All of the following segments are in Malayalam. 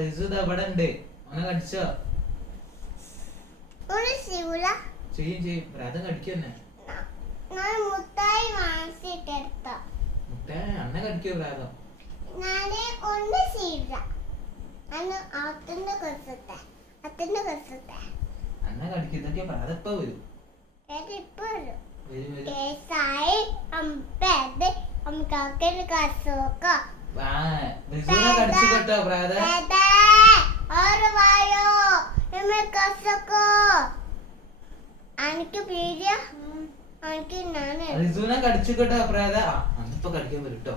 റിസു ഇവിടെ ഉണ്ട്. അവനെ കടിച്ചോ? ചെയ്യും ചെയ്യും. പ്രാതം കടിക്കന്നെ. മുട്ടായി അണ്ണ കടിക്കോ പ്രാതം? അണ്ണ കടിക്കും. ഇതൊക്കെ പ്രാതം ഇപ്പൊ വരും. റിസുനെ കടിച്ചു കേട്ടോ പ്രാതം. റിസുനെ കടിച്ചു കേട്ടോ പ്രാത. അന്നിപ്പോ കടിക്കാൻ വരും കേട്ടോ.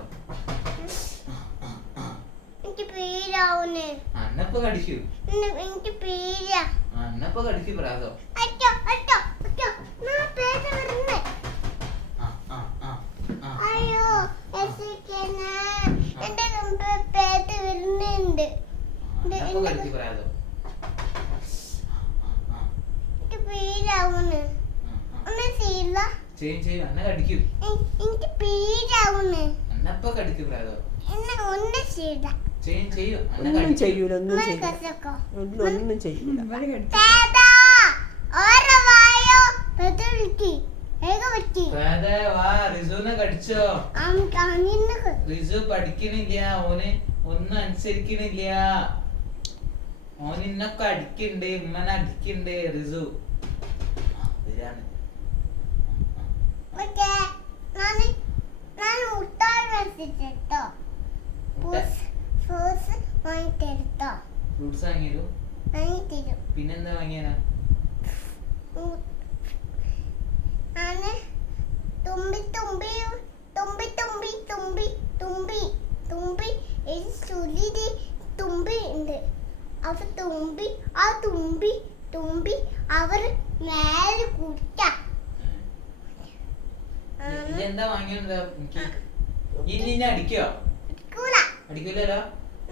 അന്നപ്പോ കടിക്കൂ. അന്നപ്പോ കടിക്കൂ പ്രാതോ. ഒന്നും ചെയ്യൂല. റിസുനെ കടിച്ചോ? റിസു പഠിക്കണില്ല. ഓന് ഒന്നും അനുസരിക്കണില്ല. ഓൻ ഇന്നൊക്കെ അടിക്കണ്ട്. ഉമ്മനെ അടിക്കണ്ട് റിസു. ഫ്രൂട്ട്സ് വാങ്ങിയോ? പിന്നെന്താ വാങ്ങിയാ? എന്താ വാങ്ങിയോ? അടിക്കോ? അടിക്കൂലോ.